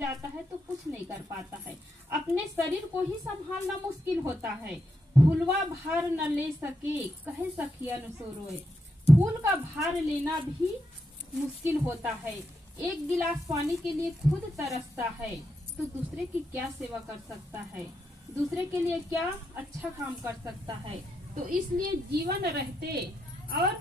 जाता है तो कुछ नहीं कर पाता है। अपने शरीर को ही संभालना मुश्किल होता है। फूलवा भार न ले सके कहे सखियन सो रोए। फूल का भार लेना भी मुश्किल होता है। एक गिलास पानी के लिए खुद तरसता है तो दूसरे की क्या सेवा कर सकता है, दूसरे के लिए क्या अच्छा काम कर सकता है। तो इसलिए जीवन रहते और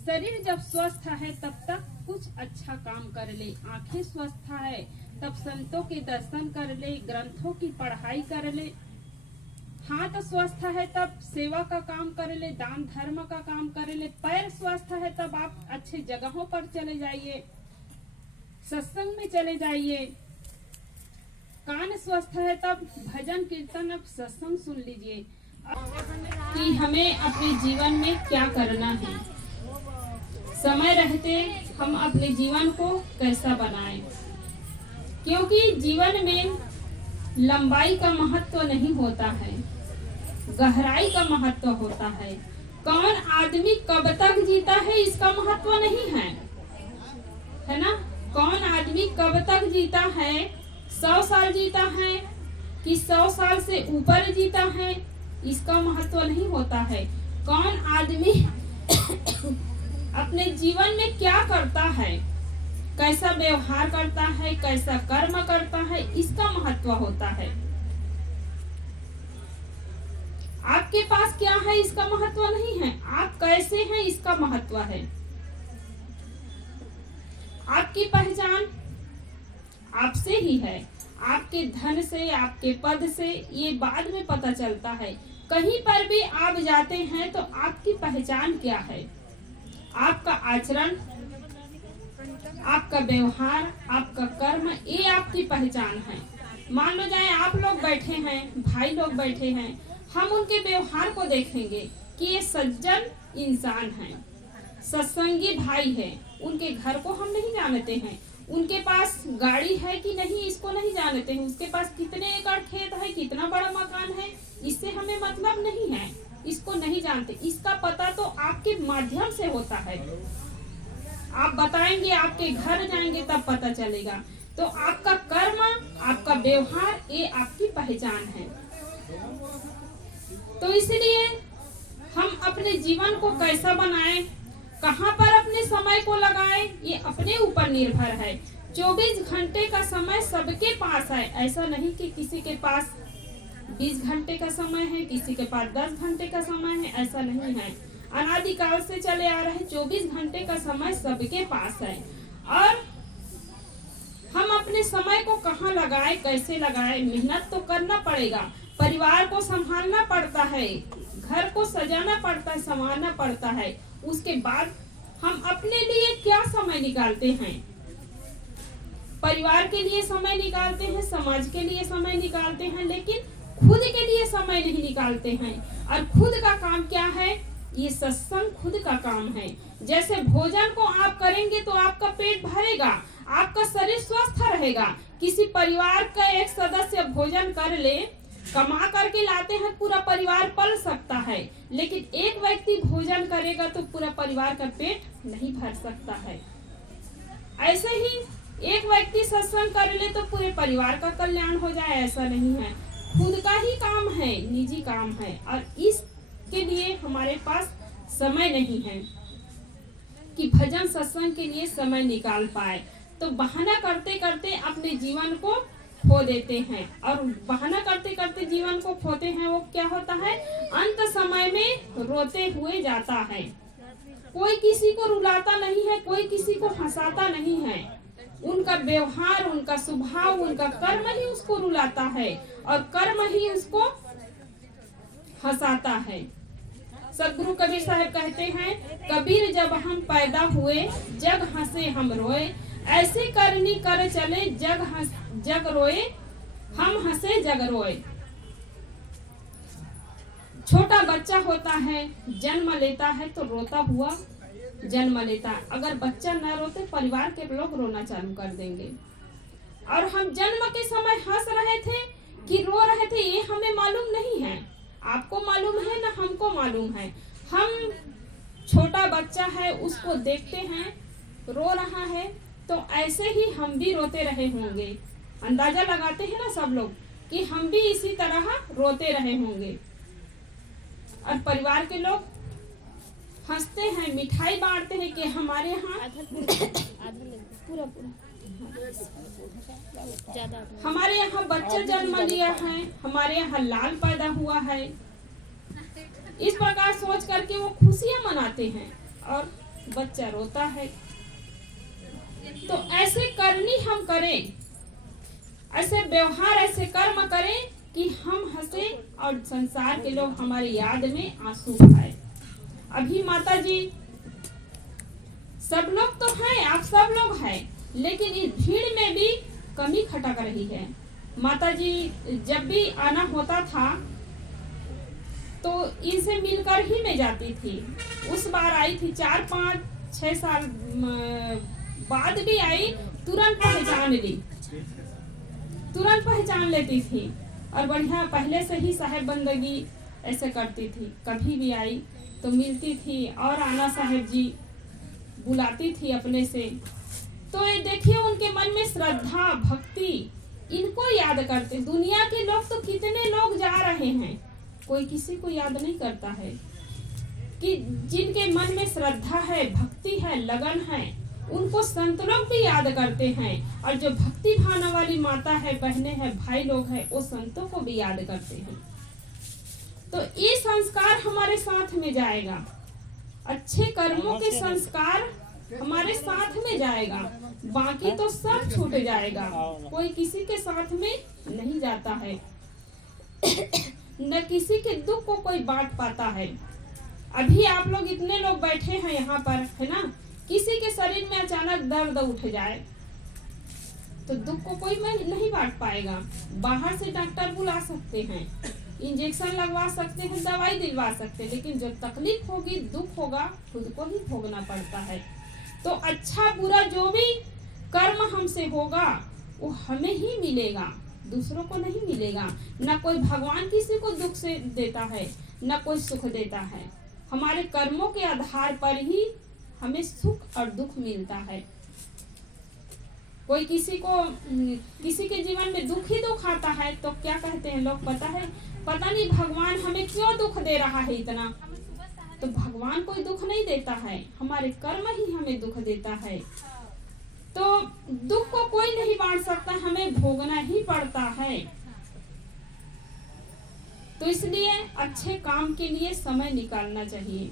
शरीर जब स्वस्थ है तब तक कुछ अच्छा काम कर ले। आंखें स्वस्थ है तब संतों के दर्शन कर ले, ग्रंथों की पढ़ाई कर ले। हाथ स्वस्थ है तब सेवा का काम कर ले, दान धर्म का काम कर ले। पैर स्वस्थ है तब आप अच्छे जगहों पर चले जाइए, सत्संग में चले जाइए। कान स्वस्थ है तब भजन कीर्तन अब सत्संग सुन लीजिए कि हमें अपने जीवन में क्या करना है। समय रहते हम अपने जीवन को कैसा बनाएं, क्योंकि जीवन में लंबाई का महत्व नहीं होता है, गहराई का महत्व होता है। कौन आदमी कब तक जीता है इसका महत्व नहीं है ना। कौन आदमी कब तक जीता है, 100 साल जीता है कि 100 साल से ऊपर जीता है, इसका महत्व नहीं होता है। कौन आदमी अपने जीवन में क्या करता है, कैसा व्यवहार करता है, कैसा कर्म करता है, इसका महत्व होता है। आपके पास क्या है इसका महत्व नहीं है, आप कैसे हैं इसका महत्व है। आपकी पहचान आपसे ही है। आपके धन से, आपके पद से ये बाद में पता चलता है। कहीं पर भी आप जाते हैं तो आपकी पहचान क्या है, आपका आचरण, आपका व्यवहार, आपका कर्म, ये आपकी पहचान है। मान लो जाए आप लोग बैठे हैं, भाई लोग बैठे हैं, हम उनके व्यवहार को देखेंगे कि ये सज्जन इंसान हैं, सत्संगी भाई है। उनके घर को हम नहीं जानते हैं, उनके पास गाड़ी है कि नहीं इसको नहीं जानते हैं, उसके पास कितने एकड़ खेत है, कितना बड़ा मकान है, इससे हमें मतलब नहीं है, इसको नहीं जानते। इसका पता तो आपके माध्यम से होता है। आप बताएंगे, आपके घर जाएंगे तब पता चलेगा। तो आपका कर्म, आपका व्यवहार, ये आपकी पहचान है। तो इसलिए हम अपने जीवन को कैसा बनाएं, कहां पर अपने समय को लगाएं, ये अपने ऊपर निर्भर है। 24 घंटे का समय सबके पास है। ऐसा नहीं कि किसी के पास 20 घंटे का समय है, किसी के पास 10 घंटे का समय है, ऐसा नहीं है। अनादिकाल से चले आ रहे 24 घंटे का समय सबके पास है। और हम अपने समय को कहाँ लगाए, कैसे लगाए, मेहनत तो करना पड़ेगा। परिवार को संभालना पड़ता है, घर को सजाना पड़ता है, संवारना पड़ता है। उसके बाद हम अपने लिए क्या समय निकालते हैं, परिवार के लिए समय निकालते हैं, समाज के लिए समय निकालते हैं, लेकिन खुद के लिए समय नहीं निकालते हैं। और खुद का काम क्या है, ये सत्संग खुद का काम है। जैसे भोजन को आप करेंगे तो आपका पेट भरेगा, आपका शरीर स्वस्थ रहेगा। किसी परिवार का एक सदस्य भोजन कर ले, कमा करके लाते हैं, पूरा परिवार पल सकता है, लेकिन एक व्यक्ति भोजन करेगा तो पूरा परिवार का पेट नहीं भर सकता है। ऐसे ही एक व्यक्ति सत्संग कर ले तो पूरे परिवार का कल्याण हो जाए, ऐसा नहीं है। खुद का ही काम है, निजी काम है, और इसके लिए हमारे पास समय नहीं है कि भजन सत्संग के लिए समय निकाल पाए। तो बहाना करते करते अपने जीवन को खो देते हैं, और बहाना करते करते जीवन को खोते हैं। वो क्या होता है, अंत समय में रोते हुए जाता है। कोई किसी को रुलाता नहीं है, कोई किसी को हंसाता नहीं है। उनका व्यवहार, उनका स्वभाव, उनका कर्म ही उसको रुलाता है, और कर्म ही उसको हंसाता है। सदगुरु कबीर साहब कहते हैं, कबीर जब हम पैदा हुए जग हंसे हम रोए, ऐसे करनी कर चले जग रोए, हम हंसे जग रोए। छोटा बच्चा होता है, जन्म लेता है तो रोता हुआ जन्म लेता है। अगर बच्चा न रोते परिवार के लोग रोना चालू कर देंगे। और हम जन्म के समय हंस रहे थे कि रो रहे थे, ये हमें मालूम नहीं है। आपको मालूम है ना, हमको मालूम है। हम छोटा बच्चा है, उसको देखते हैं रो रहा है, तो ऐसे ही हम भी रोते रहे होंगे। अंदाजा लगाते हैं ना सब लोग कि हम भी इसी तरह रोते रहे होंगे। और परिवार के लोग हंसते हैं, मिठाई बांटते हैं कि हमारे यहाँ हमारे यहाँ बच्चा जन्म लिया है, हमारे यहाँ लाल पैदा हुआ है। इस प्रकार सोच करके वो खुशियां मनाते हैं और बच्चा रोता है। तो ऐसे करनी हम करें, ऐसे व्यवहार, ऐसे कर्म करें कि हम हंसे और संसार के लोग हमारी याद में आंसू बहाए। अभी माता जी सब लोग तो हैं, आप सब लोग हैं, लेकिन इस भीड़ में भी कमी खटक रही है। माता जी जब भी आना होता था तो इनसे मिलकर ही मैं जाती थी। उस बार आई थी 4-5-6 साल बाद भी आई, तुरंत पहचान लेती थी और बढ़िया पहले से ही साहेब बंदगी ऐसे करती थी। कभी भी आई तो मिलती थी और आना साहेब जी बुलाती थी अपने से। तो ये देखिए उनके मन में श्रद्धा भक्ति, इनको याद करते। दुनिया के लोग तो कितने लोग जा रहे हैं, कोई किसी को याद नहीं करता है कि जिनके मन में श्रद्धा है, भक्ति है, लगन है, उनको संत लोग भी याद करते हैं। और जो भक्ति भावना वाली माता है, बहने हैं, भाई लोग हैं, वो संतों को भी याद करते हैं। तो ये संस्कार हमारे साथ में जाएगा, अच्छे कर्मों के संस्कार हमारे साथ में जाएगा, बाकी तो सब छूट जाएगा। कोई किसी के साथ में नहीं जाता है, न किसी के दुख को कोई बांट पाता है। अभी आप लोग इतने लोग बैठे हैं यहाँ पर, है ना, किसी के शरीर में अचानक दर्द उठ जाए तो दुख को कोई नहीं बांट पाएगा। बाहर से डॉक्टर बुला सकते हैं, इंजेक्शन लगवा सकते हैं, दवाई दिलवा सकते हैं, लेकिन जो तकलीफ होगी, दुख होगा, खुद को ही भोगना पड़ता है। तो अच्छा बुरा जो भी कर्म हमसे होगा वो हमें ही मिलेगा, दूसरों को नहीं मिलेगा। न कोई भगवान किसी को दुख से देता है, न कोई सुख देता है। हमारे कर्मों के आधार पर ही हमें सुख और दुख मिलता है। कोई किसी के जीवन में दुख ही दुख आता है तो क्या कहते हैं लोग, पता नहीं भगवान हमें क्यों दुख दे रहा है इतना। तो भगवान कोई दुख नहीं देता है, हमारे कर्म ही हमें दुख देता है। तो दुख को कोई नहीं बांट सकता, हमें भोगना ही पड़ता है। तो इसलिए अच्छे काम के लिए समय निकालना चाहिए।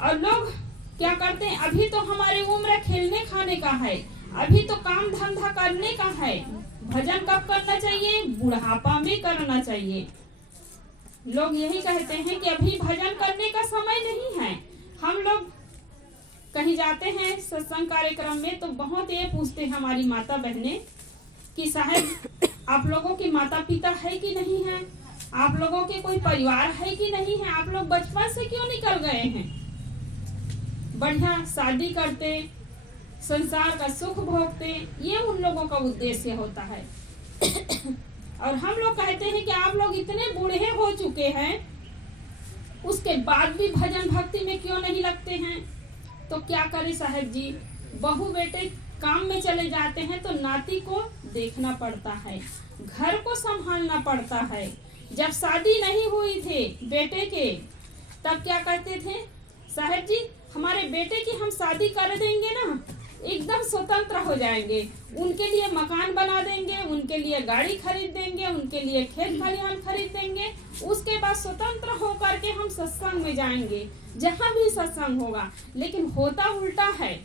और लोग क्या करते हैं, अभी तो हमारी उम्र खेलने खाने का है, अभी तो काम धंधा करने का है। भजन कब करना चाहिए, बुढ़ापा में करना चाहिए। लोग यही कहते हैं कि अभी भजन करने का समय नहीं है। हम लोग कहीं जाते हैं सत्संग कार्यक्रम में तो बहुत ये पूछते हैं हमारी माता बहनें कि साहब आप लोगों के माता पिता है कि नहीं है, आप लोगों के कोई परिवार है कि नहीं है, आप लोग बचपन से क्यों निकल गए हैं। बढ़िया शादी करते, संसार का सुख भोगते, ये उन लोगों का उद्देश्य होता है। और हम लोग कहते हैं कि आप लोग इतने बूढ़े हो चुके हैं, उसके बाद भी भजन भक्ति में क्यों नहीं लगते हैं। तो क्या करें साहब जी, बहू बेटे काम में चले जाते हैं तो नाती को देखना पड़ता है, घर को संभालना पड़ता है। जब शादी नहीं हुई थी बेटे के, तब क्या कहते थे, साहब जी हमारे बेटे की हम शादी कर देंगे ना, एकदम स्वतंत्र हो जाएंगे, उनके लिए मकान बना देंगे, उनके लिए गाड़ी खरीद देंगे, उनके लिए खेत खलिहान खरीद देंगे, उसके बाद स्वतंत्र होकर के हम सत्संग में जाएंगे, जहाँ भी सत्संग होगा। लेकिन होता उल्टा है,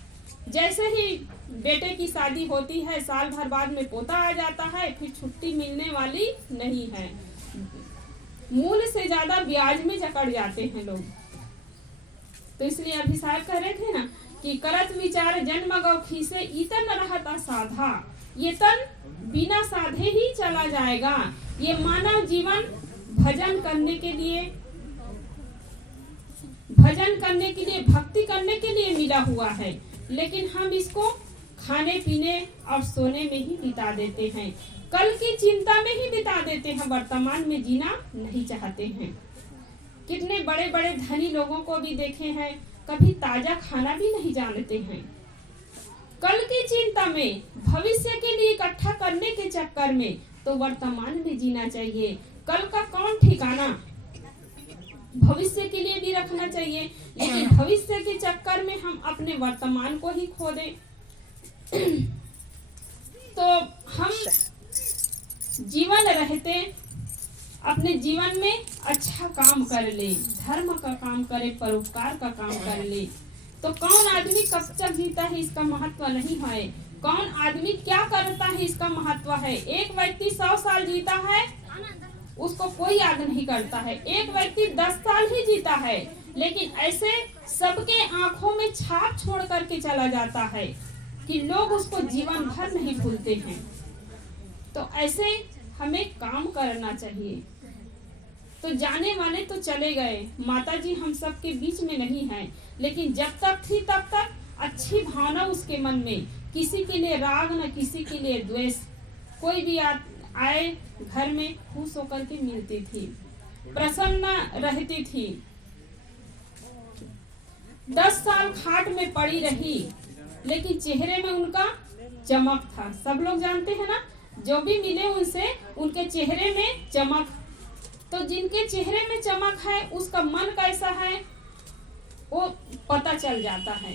जैसे ही बेटे की शादी होती है, साल भर बाद में पोता आ जाता है, फिर छुट्टी मिलने वाली नहीं है, मूल से ज्यादा ब्याज में जकड़ जाते हैं लोग। तो इसलिए अभी साहब कह रहे थे ना कि करत विचार जन्म गौ खीसे इतन रहता साधा, ये तन बिना साधे ही चला जाएगा। ये मानव जीवन भजन करने के लिए, भक्ति करने के लिए मिला हुआ है, लेकिन हम इसको खाने पीने और सोने में ही बिता देते हैं, कल की चिंता में ही बिता देते हैं, वर्तमान में जीना नहीं चाहते हैं। कितने बड़े बड़े धनी लोगों को भी देखे हैं, कभी ताजा खाना भी नहीं जानते हैं, कल की चिंता में भविष्य के लिए इकट्ठा करने के चक्कर में तो वर्तमान में जीना चाहिए। कल का कौन ठिकाना, भविष्य के लिए भी रखना चाहिए, लेकिन भविष्य के चक्कर में हम अपने वर्तमान को ही खो दें। तो हम जीवन रहते अपने जीवन में अच्छा काम कर ले, धर्म का काम करे, परोपकार का काम कर ले, तो कौन आदमी कब तक जीता है इसका महत्व नहीं है। कौन आदमी क्या करता है इसका महत्व है। एक व्यक्ति 100 साल जीता है, उसको कोई याद नहीं करता है। एक व्यक्ति 10 साल ही जीता है, लेकिन ऐसे सबके आंखों में छाप छोड़ करके चला जाता है कि लोग उसको जीवन भर नहीं भूलते हैं। तो ऐसे हमें काम करना चाहिए। तो जाने वाले तो चले गए, माता जी हम सबके बीच में नहीं हैं, लेकिन जब तक थी तब तक अच्छी भावना उसके मन में, किसी के लिए राग न किसी के लिए द्वेष। कोई भी आए घर में खुश होकर के मिलती थी, प्रसन्न रहती थी। 10 साल खाट में पड़ी रही, लेकिन चेहरे में उनका चमक था। सब लोग जानते हैं ना, जो भी मिले उनसे उनके चेहरे में चमक। तो जिनके चेहरे में चमक है उसका मन कैसा है वो पता चल जाता है।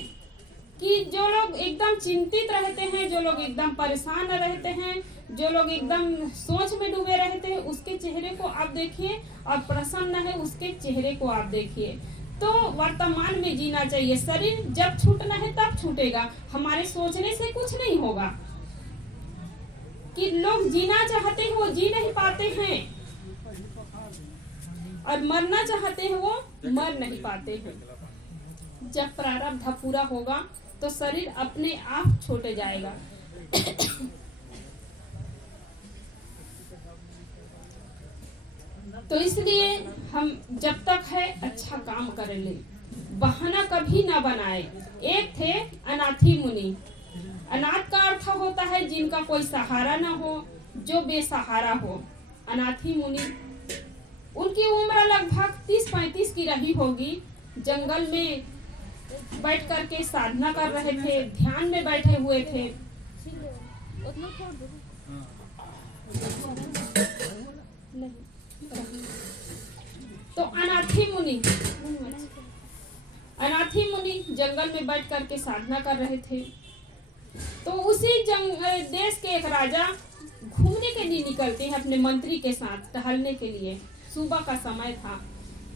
कि जो लोग एकदम चिंतित रहते हैं, जो लोग एकदम परेशान रहते हैं, जो लोग एकदम सोच में डूबे रहते हैं, उसके चेहरे को आप देखिए, और प्रसन्न है उसके चेहरे को आप देखिए। तो वर्तमान में जीना चाहिए। शरीर जब छूटना है तब छूटेगा, हमारे सोचने से कुछ नहीं होगा। कि लोग जीना चाहते हैं वो जी नहीं पाते हैं, और मरना चाहते हैं वो मर नहीं पाते हैं। जब प्रारब्ध पूरा होगा तो शरीर अपने आप छूट जाएगा। तो इसलिए हम जब तक है अच्छा काम कर ले, बहाना कभी ना बनाए। एक थे अनाथी मुनि। अनाथ का अर्थ होता है जिनका कोई सहारा ना हो, जो बेसहारा हो। अनाथी मुनि, उनकी उम्र लगभग 30-35 की रही होगी। जंगल में बैठ करके साधना कर रहे थे, ध्यान में बैठे हुए थे। तो अनाथी मुनि जंगल में बैठ करके साधना कर रहे थे। तो उसी देश के एक राजा घूमने के लिए निकलते हैं अपने मंत्री के साथ टहलने के लिए। सुबह का समय था।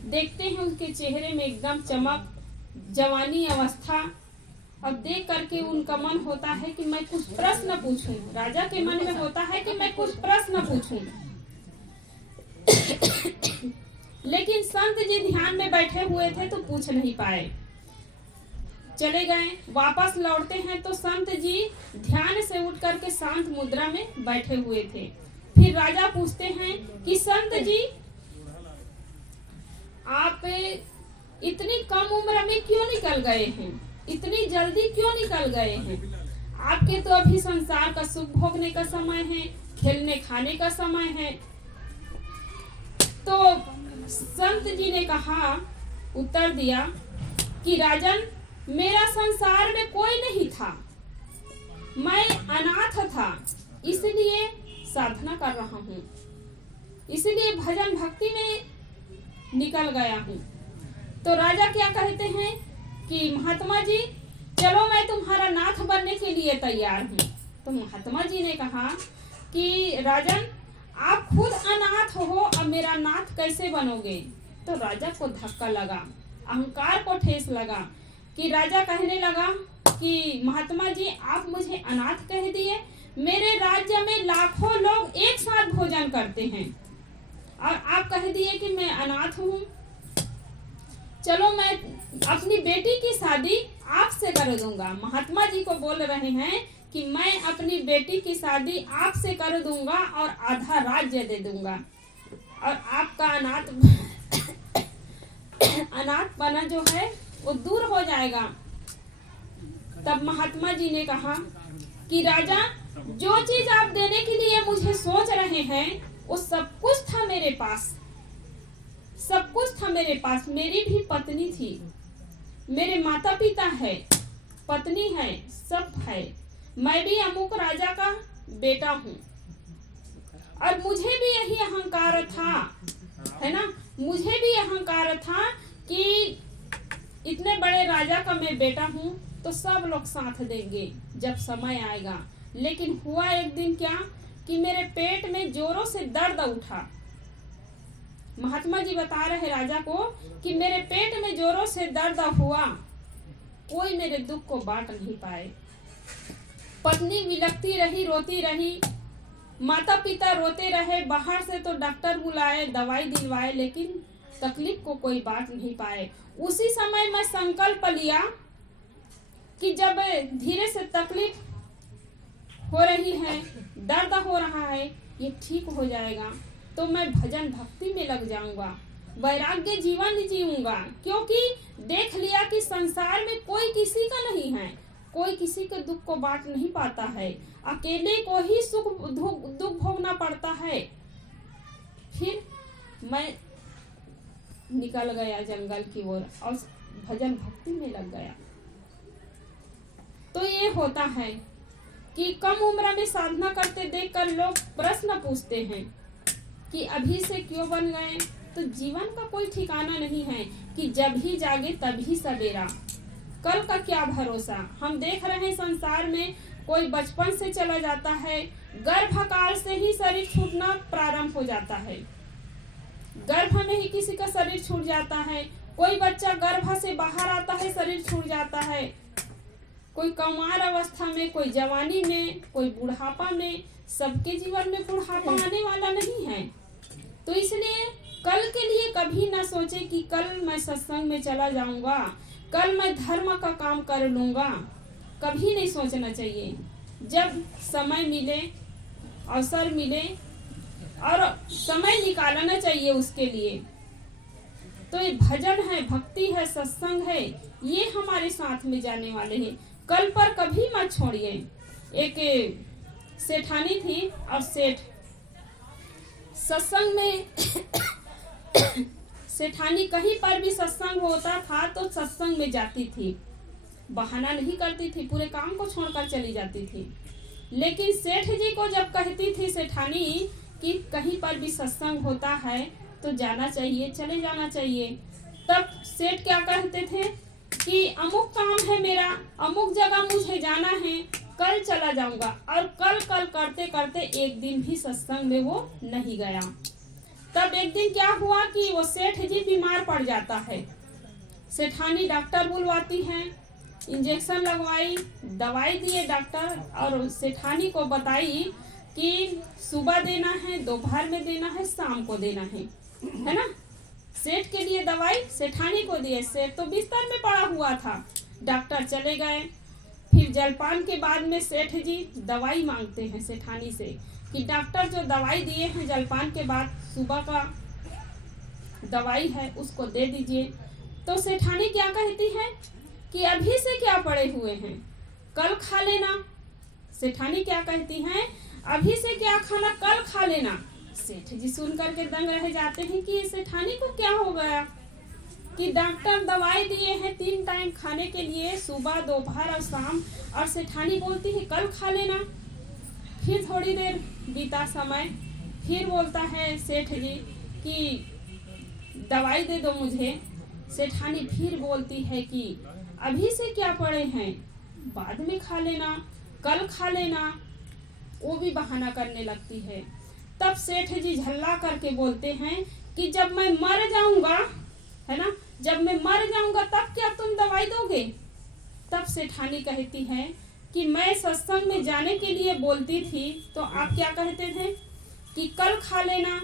देखते हैं उनके चेहरे में एकदम चमक, जवानी अवस्था। अब देख करके उनका मन होता है कि मैं कुछ प्रश्न पूछूं। राजा के मन में होता है कि मैं कुछ प्रश्न पूछूं। लेकिन संत जी ध्यान में बैठे हुए थे तो पूछ नहीं पाए, चले गए। वापस लौटते हैं तो संत जी ध्यान से उठ करके शांत मुद्रा में बैठे हुए थे। फिर राजा पूछते हैं कि संत जी आप इतनी कम उम्र में क्यों निकल गए हैं, इतनी जल्दी क्यों निकल गए हैं? आपके तो अभी संसार का सुख भोगने का समय है, खेलने खाने का समय है। तो संत जी ने कहा, उत्तर दिया कि राजन, मेरा संसार में कोई नहीं था, मैं अनाथ था, इसलिए साधना कर रहा हूँ, इसलिए भजन भक्ति में निकल गया हूँ। तो राजा क्या कहते हैं कि महात्मा जी चलो मैं तुम्हारा नाथ बनने के लिए तैयार हूँ। तो महात्मा जी ने कहा कि राजन आप खुद अनाथ हो, अब मेरा नाथ कैसे बनोगे? तो राजा को धक्का लगा, अहंकार को ठेस लगा कि राजा कहने लगा कि महात्मा जी आप मुझे अनाथ कह दिए, मेरे राज्य में लाखों लोग एक साथ भोजन करते हैं और आप कह दिए कि मैं अनाथ हूँ। चलो मैं अपनी बेटी की शादी आपसे कर दूंगा। महात्मा जी को बोल रहे हैं कि मैं अपनी बेटी की शादी आपसे कर दूंगा और आधा राज्य दे दूंगा और आपका अनाथपना जो है वो दूर हो जाएगा। तब महात्मा जी ने कहा कि राजा जो चीज आप देने के लिए मुझे सोच रहे हैं वो सब कुछ था मेरे पास, सब कुछ था मेरे पास। मेरी भी पत्नी थी, मेरे माता पिता है, पत्नी है, सब है। मैं भी अमुक राजा का बेटा हूँ। और मुझे भी यही अहंकार था, है ना, मुझे भी अहंकार था कि इतने बड़े राजा का मैं बेटा हूँ तो सब लोग साथ देंगे जब समय आएगा। लेकिन हुआ एक दिन क्या कि मेरे पेट में जोरों से दर्द उठा। महात्मा जी बता रहे राजा को कि मेरे पेट में जोरों से दर्द हुआ, कोई मेरे दुख को बांट नहीं पाए। पत्नी विलखती रही, रोती रही, माता पिता रोते रहे, बाहर से तो डॉक्टर बुलाए, दवाई दिलवाए, लेकिन तकलीफ को कोई बांट नहीं पाए। उसी समय मैं संकल्प लिया कि जब धीरे से तकलीफ हो रही है, दर्द हो रहा है, ये ठीक हो जाएगा तो मैं भजन भक्ति में लग जाऊंगा, वैराग्य जीवन जीऊंगा। क्योंकि देख लिया कि संसार में कोई किसी का नहीं है, कोई किसी के दुख को बांट नहीं पाता है, अकेले को ही सुख दुख भोगना पड़ता है। फिर मैं निकल गया जंगल की ओर और भजन भक्ति में लग गया। तो ये होता है कि कम उम्र में साधना करते देखकर लोग प्रश्न पूछते हैं कि अभी से क्यों बन गए। तो जीवन का कोई ठिकाना नहीं है कि जब ही जागे तभी सवेरा, कल का क्या भरोसा। हम देख रहे हैं संसार में कोई बचपन से चला जाता है, गर्भकाल से ही शरीर छूटना प्रारंभ हो जाता है, गर्भ में ही किसी का शरीर छूट जाता है, कोई बच्चा गर्भ से बाहर आता है, शरीर छूट जाता है, कोई कौमार अवस्था में, कोई जवानी में, कोई बुढ़ापा में। सबके जीवन में बुढ़ापा आने वाला नहीं है। तो इसलिए कल के लिए कभी ना सोचे कि कल मैं सत्संग में चला जाऊंगा, कल मैं धर्म का काम कर लूंगा, कभी नहीं सोचना चाहिए। जब समय मिले, अवसर मिले और समय निकालना चाहिए उसके लिए। तो ये भजन है, भक्ति है, सत्संग है, ये हमारे साथ में जाने वाले हैं। कल पर कभी मत छोड़िए। एक सेठानी थी और सेठ सत्संग में सेठानी कहीं पर भी सत्संग होता था तो सत्संग में जाती थी, बहाना नहीं करती थी, पूरे काम को छोड़कर चली जाती थी। लेकिन सेठ जी को जब कहती थी सेठानी कि कहीं पर भी सत्संग होता है तो जाना चाहिए, चले जाना चाहिए, तब सेठ क्या कहते थे कि अमुक काम है मेरा, अमुक जगह मुझे जाना है, कल चला जाऊंगा। और कल कल करते करते एक दिन भी सत्संग में वो नहीं गया। तब एक दिन क्या हुआ कि वो सेठ जी बीमार पड़ जाता है। सेठानी डॉक्टर बुलवाती है, इंजेक्शन लगवाई, दवाई दिए डॉक्टर, और सेठानी को बताई कि सुबह देना है, दोपहर में देना है, शाम को देना है ना। सेठ के लिए दवाई सेठानी को दिए। सेठ तो बिस्तर में पड़ा हुआ था। डॉक्टर चले गए। फिर जलपान के बाद में सेठ जी दवाई मांगते हैं सेठानी से कि डॉक्टर जो दवाई दिए हैं जलपान के बाद, सुबह का दवाई है, उसको दे दीजिए। तो सेठानी क्या कहती है कि अभी से क्या पड़े हुए हैं, कल खा लेना। सेठानी क्या कहती हैं, अभी से क्या खाना, कल खा लेना। सेठ जी सुन करके दंग रह जाते हैं कि सेठानी को क्या हो गया कि डॉक्टर दवाई दिए हैं 3 टाइम खाने के लिए, सुबह, दोपहर और शाम, और सेठानी बोलती है कल खा लेना। फिर थोड़ी देर बीता समय, फिर बोलता है सेठ जी कि दवाई दे दो मुझे। सेठानी फिर बोलती है कि अभी से क्या पड़े हैं, बाद में खा लेना, कल खा लेना। वो भी बहाना करने लगती है। तब सेठ जी झल्ला करके बोलते हैं कि जब मैं मर जाऊंगा, है ना, जब मैं मर जाऊंगा तब क्या तुम दवाई दोगे। तब सेठानी कहती है कि मैं सत्संग में जाने के लिए बोलती थी तो आप क्या कहते थे कि कल खा लेना,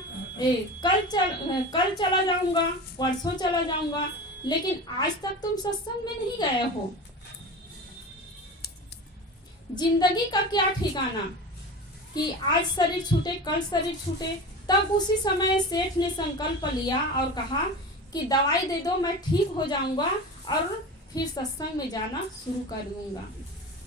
कल चला जाऊंगा, परसों चला जाऊंगा, लेकिन आज तक तुम सत्संग में नहीं गए हो। जिंदगी का क्या ठिकाना कि आज शरीर छूटे, कल शरीर छूटे। तब उसी समय सेठ ने संकल्प लिया और कहा कि दवाई दे दो, मैं ठीक हो जाऊंगा और फिर सत्संग में जाना शुरू कर दूंगा।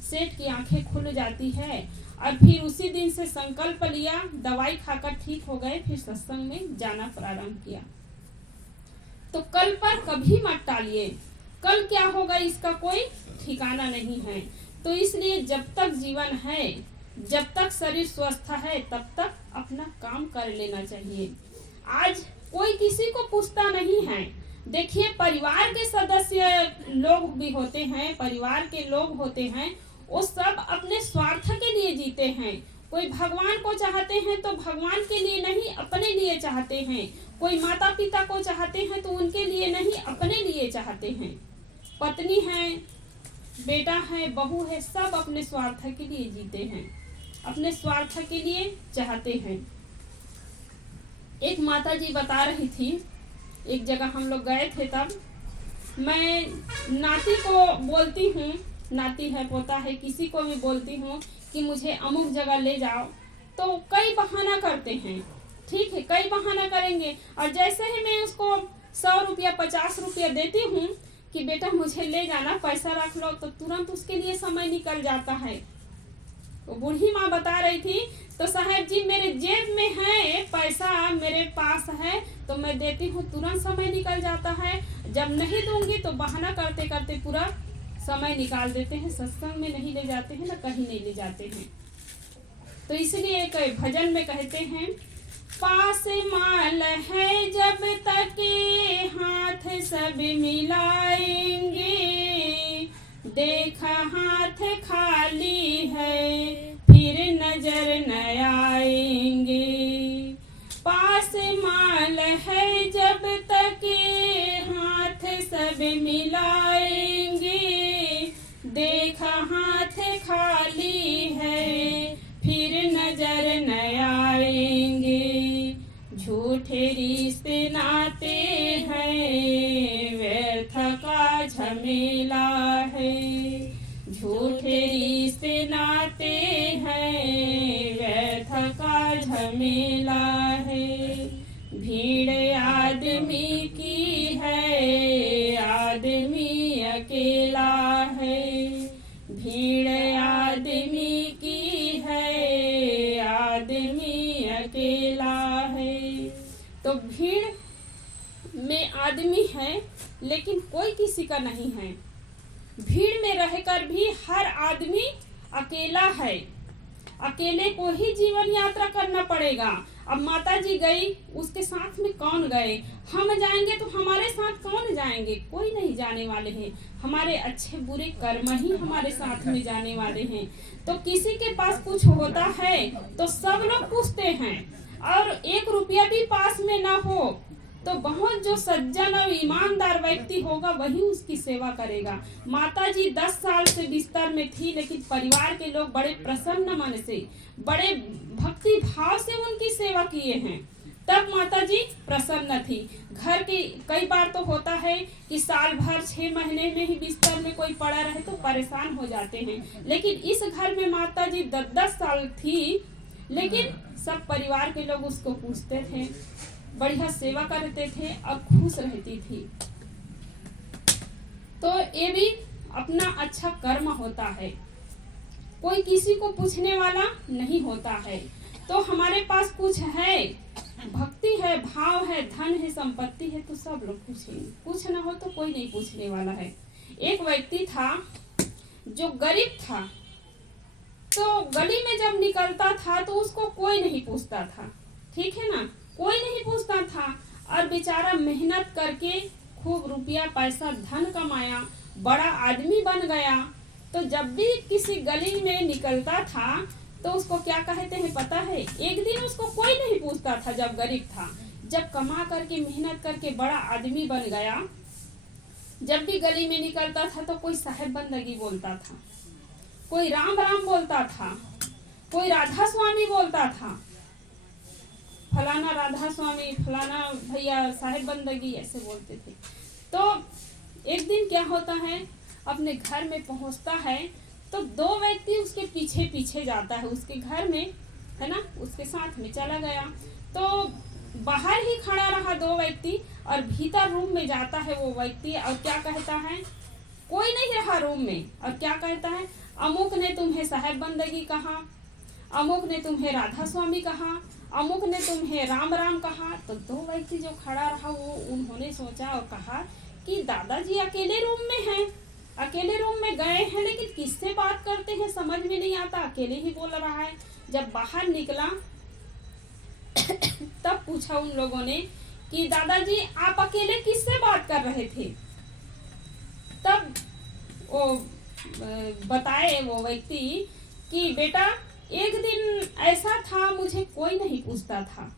सेठ की आंखें खुल जाती है और फिर उसी दिन से संकल्प लिया, दवाई खाकर ठीक हो गए, फिर सत्संग में जाना प्रारंभ किया। तो कल पर कभी मत टालिए, कल क्या होगा इसका कोई ठिकाना नहीं है। तो इसलिए जब तक जीवन है जब तक शरीर स्वस्थ है तब तक अपना काम कर लेना चाहिए। आज कोई किसी को पूछता नहीं है। देखिए, परिवार के सदस्य लोग भी होते हैं, परिवार के लोग होते हैं, वो सब अपने स्वार्थ के लिए जीते हैं। कोई भगवान को चाहते हैं तो भगवान के लिए नहीं, अपने लिए चाहते हैं। कोई माता पिता को चाहते हैं तो उनके लिए नहीं, अपने लिए चाहते हैं। पत्नी है, बेटा है, बहू है, सब अपने स्वार्थ के लिए जीते हैं, अपने स्वार्थ के लिए चाहते हैं। एक माता जी बता रही थी, एक जगह हम लोग गए थे, तब मैं नाती को बोलती हूँ, नाती है, पोता है, किसी को भी बोलती हूँ कि मुझे अमुक जगह ले जाओ, तो कई बहाना करते हैं। ठीक है, कई बहाना करेंगे, और जैसे ही मैं उसको 100 रुपया 50 रुपया देती हूँ कि बेटा मुझे ले जाना, पैसा रख लो, तो तुरंत उसके लिए समय निकल जाता है। वो बूढ़ी माँ बता रही थी, तो साहब जी मेरे जेब में है पैसा, मेरे पास है तो मैं देती हूँ, तुरंत समय निकल जाता है। जब नहीं दूंगी तो बहाना करते करते पूरा समय निकाल देते हैं, सत्संग में नहीं ले जाते हैं, ना कहीं नहीं ले जाते हैं। तो इसलिए एक भजन में कहते हैं, पास माल है जब तक हाथ सब मिलाएंगे, देखा हाथ खाली है फिर नजर न आएंगे। पास माल है जब तक हाथ सब मिलाएंगे, देखा हाथ खाली है फिर नजर न आएंगे। झूठे रिश्ते नाते हैं व्यर्थ का झमेला है, झूठे रिश्ते नाते हैं व्यर्थ का झमेला है। भीड़ आदमी की है आदमी अकेला है, भीड़ आदमी की है आदमी अकेला है। तो भीड़ में आदमी है लेकिन कोई किसी का नहीं है। भीड़ में रहकर भी हर आदमी अकेला है, अकेले को ही जीवन यात्रा करना पड़ेगा। अब माता जी गई, उसके साथ में कौन गए? हम जाएंगे तो हमारे साथ कौन जाएंगे? कोई नहीं जाने वाले हैं। हमारे अच्छे बुरे कर्म ही हमारे साथ में जाने वाले हैं। तो किसी के पास कुछ होता है तो सब लोग पूछते हैं, और 1 रुपया भी पास में ना हो तो बहुत जो सज्जन और ईमानदार व्यक्ति होगा वही उसकी सेवा करेगा। माता जी 10 साल से बिस्तर में थी, लेकिन परिवार के लोग बड़े प्रसन्न मन से, बड़े भक्ति भाव से उनकी सेवा किए हैं। तब माता जी प्रसन्न थी। घर के कई बार तो होता है कि साल भर 6 महीने में ही बिस्तर में कोई पड़ा रहे तो परेशान हो जाते हैं, लेकिन इस घर में माता जी 10-10 साल थी, लेकिन सब परिवार के लोग उसको पूछते थे, बढ़िया सेवा करते थे और खुश रहती थी। तो ये भी अपना अच्छा कर्म होता है, कोई किसी को पूछने वाला नहीं होता है। तो हमारे पास कुछ है, भक्ति है, भाव है, धन है, संपत्ति है, तो सब लोग पूछेंगे। कुछ ना हो तो कोई नहीं पूछने वाला है। एक व्यक्ति था जो गरीब था, तो गली में जब निकलता था तो उसको कोई नहीं पूछता था, ठीक है ना, कोई नहीं पूछता था। और बेचारा मेहनत करके खूब रुपया पैसा धन कमाया, बड़ा आदमी बन गया। तो जब भी किसी गली में निकलता था तो उसको क्या कहते हैं पता है? एक दिन उसको कोई नहीं पूछता था जब गरीब था। जब कमा करके मेहनत करके बड़ा आदमी बन गया, जब भी गली में निकलता था तो कोई साहेब बंदगी बोलता था, कोई राम राम बोलता था, कोई राधा स्वामी बोलता था, फलाना राधा स्वामी, फलाना भैया साहेब बंदगी, ऐसे बोलते थे। तो एक दिन क्या होता है, अपने घर में पहुंचता है तो 2 व्यक्ति उसके पीछे पीछे जाता है, उसके घर में है ना, उसके साथ में चला गया। तो बाहर ही खड़ा रहा 2 व्यक्ति, और भीतर रूम में जाता है वो व्यक्ति, और क्या कहता है, कोई नहीं रहा रूम में, और क्या कहता है, अमुक ने तुम्हें साहेब बंदगी कहा, अमुक ने तुम्हें राधा स्वामी कहा, अमुक ने तुम्हें राम राम कहा। तो 2 व्यक्ति जो खड़ा रहा वो उन्होंने सोचा और कहा कि दादाजी अकेले रूम में हैं, अकेले रूम में गए हैं, लेकिन किससे बात करते हैं समझ में नहीं आता, अकेले ही बोल रहा है। जब बाहर निकला तब पूछा उन लोगों ने कि दादाजी आप अकेले किससे बात कर रहे थे। तब वो बताए वो व्यक्ति कि बेटा एक दिन ऐसा था, मुझे कोई नहीं पूछता था,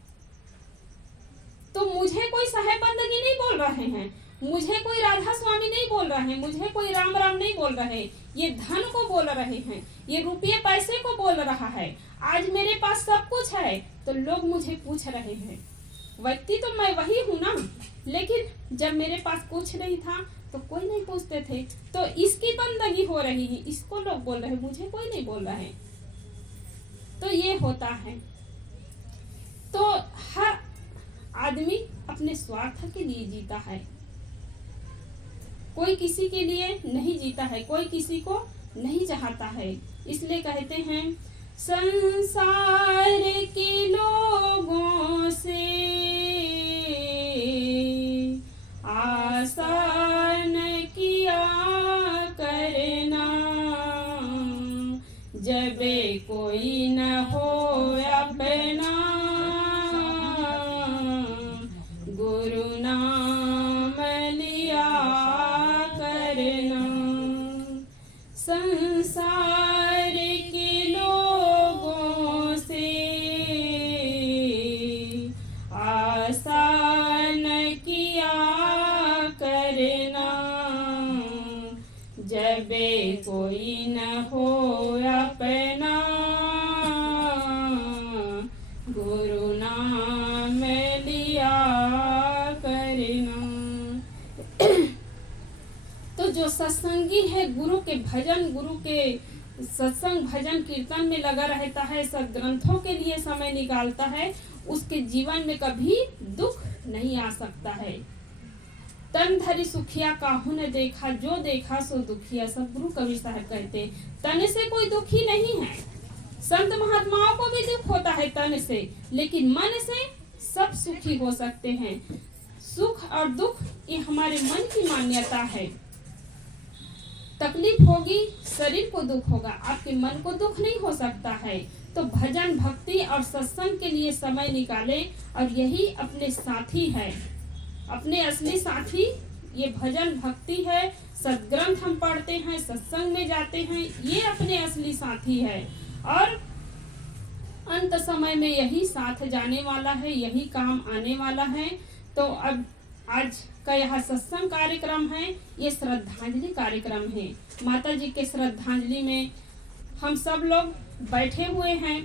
तो मुझे कोई साहेब बंदगी नहीं बोल रहे हैं, मुझे कोई राधा स्वामी नहीं बोल रहे हैं, मुझे कोई राम राम नहीं बोल रहे, ये धन को बोल रहे हैं, ये रुपये पैसे को बोल रहा है। आज मेरे पास सब कुछ है तो लोग मुझे पूछ रहे हैं। व्यक्ति तो मैं वही हूँ ना, लेकिन जब मेरे पास कुछ नहीं था तो कोई नहीं पूछते थे, तो इसकी बंदगी हो रही है, इसको लोग बोल रहे हैं, मुझे कोई नहीं बोल रहा है। तो ये होता है। तो हर आदमी अपने स्वार्थ के लिए जीता है, कोई किसी के लिए नहीं जीता है, कोई किसी को नहीं चाहता है। इसलिए कहते हैं संसार के लोगों से आशा न किया करना, जब कोई न हो अपना, गुरु नाम लिया करना। संसार के लोगों से आशा न किया करना, जब कोई न हो अपना, गुरु नाम लिया करना। तो जो सत्संगी है, गुरु के भजन, गुरु के सत्संग भजन कीर्तन में लगा रहता है, सद्ग्रंथों के लिए समय निकालता है, उसके जीवन में कभी दुख नहीं आ सकता है। तन धरी सुखिया काहू ने देखा, जो देखा सो दुखिया, सब गुरु कबीर साहब कहते। तन से कोई दुखी नहीं है, संत महात्माओं को भी दुख होता है तन से, लेकिन मन से सब सुखी हो सकते हैं। सुख और दुख ये हमारे मन की मान्यता है। तकलीफ होगी, शरीर को दुख होगा, आपके मन को दुख नहीं हो सकता है। तो भजन भक्ति और सत्संग के लिए समय निकाले, और यही अपने साथी है, अपने असली साथी ये भजन भक्ति है। सद्ग्रंथ हम पढ़ते हैं, सत्संग में जाते हैं, ये अपने असली साथी है। और अंत समय में यही साथ जाने वाला है, यही काम आने वाला है। तो अब आज का यह सत्संग कार्यक्रम है, ये श्रद्धांजलि कार्यक्रम है। माता जी के श्रद्धांजलि में हम सब लोग बैठे हुए हैं।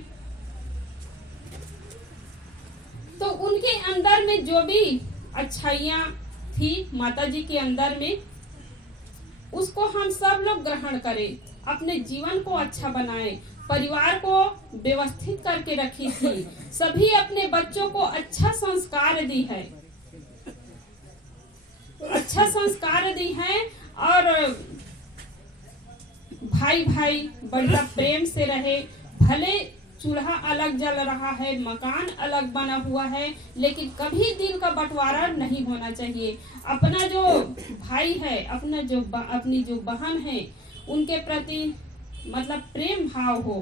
तो उनके अंदर में जो भी अच्छाइयाँ थी माता जी के अंदर में, उसको हम सब लोग ग्रहण करें, अपने जीवन को अच्छा बनाएं। परिवार को व्यवस्थित करके रखी थी, सभी अपने बच्चों को अच्छा संस्कार दी है, अच्छा संस्कार दी है। और भाई भाई बढ़िया प्रेम से रहे। भले चूल्हा अलग जल रहा है, मकान अलग बना हुआ है, लेकिन कभी दिल का बंटवारा नहीं होना चाहिए। अपना जो भाई है, अपनी जो बहन है, उनके प्रति मतलब प्रेम भाव हो,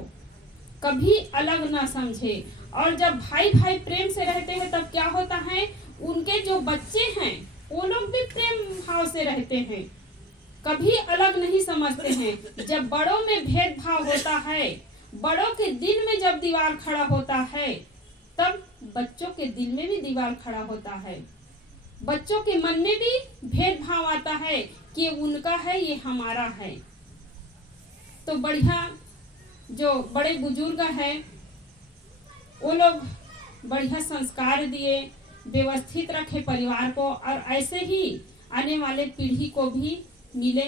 कभी अलग ना समझे। और जब भाई भाई प्रेम से रहते हैं तब क्या होता है, उनके जो बच्चे हैं वो लोग भी प्रेम भाव से रहते हैं, कभी अलग नहीं समझते हैं। जब बड़ों में भेदभाव होता है, बड़ों के दिल में जब दीवार खड़ा होता है, तब बच्चों के दिल में भी दीवार खड़ा होता है। बच्चों के मन में भी भेदभाव आता है कि उनका है, ये हमारा है। तो बढ़िया जो बड़े बुजुर्ग हैं, वो लोग बढ़िया संस्कार दिए, व्यवस्थित रखे परिवार को, और ऐसे ही आने वाले पीढ़ी को भी मिले।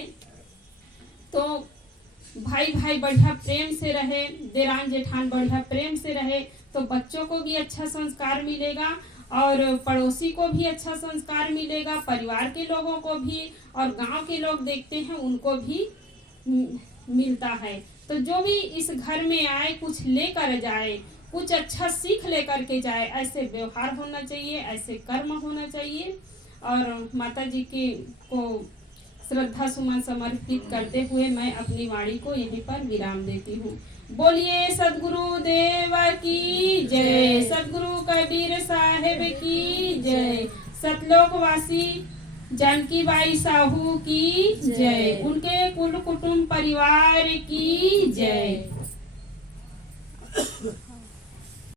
तो भाई भाई बढ़िया प्रेम से रहे, देरान जेठान बढ़िया प्रेम से रहे, तो बच्चों को भी अच्छा संस्कार मिलेगा, और पड़ोसी को भी अच्छा संस्कार मिलेगा, परिवार के लोगों को भी, और गांव के लोग देखते हैं उनको भी मिलता है। तो जो भी इस घर में आए, कुछ लेकर जाए, कुछ अच्छा सीख लेकर के जाए, ऐसे व्यवहार होना चाहिए, ऐसे कर्म होना चाहिए। और माता जी को श्रद्धा सुमन समर्पित करते हुए मैं अपनी वाणी को यहीं पर विराम देती हूँ। बोलिए सद्गुरु देव की जय, सद्गुरु कबीर साहेब की जय, सतलोकवासी जानकी बाई साहू की जय, उनके कुल कुटुंब परिवार की जय।